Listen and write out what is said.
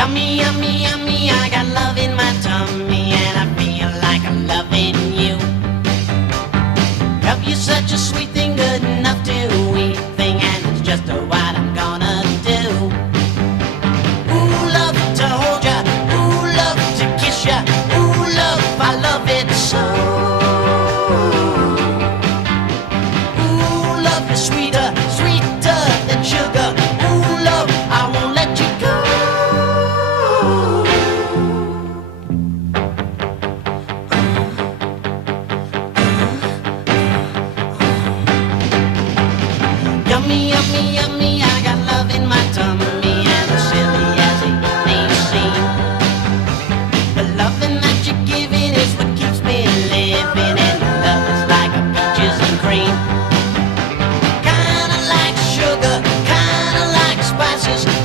Yummy, yummy, yummy, I got love in my tummy, and I feel like I'm loving you. Love you such a sweet thing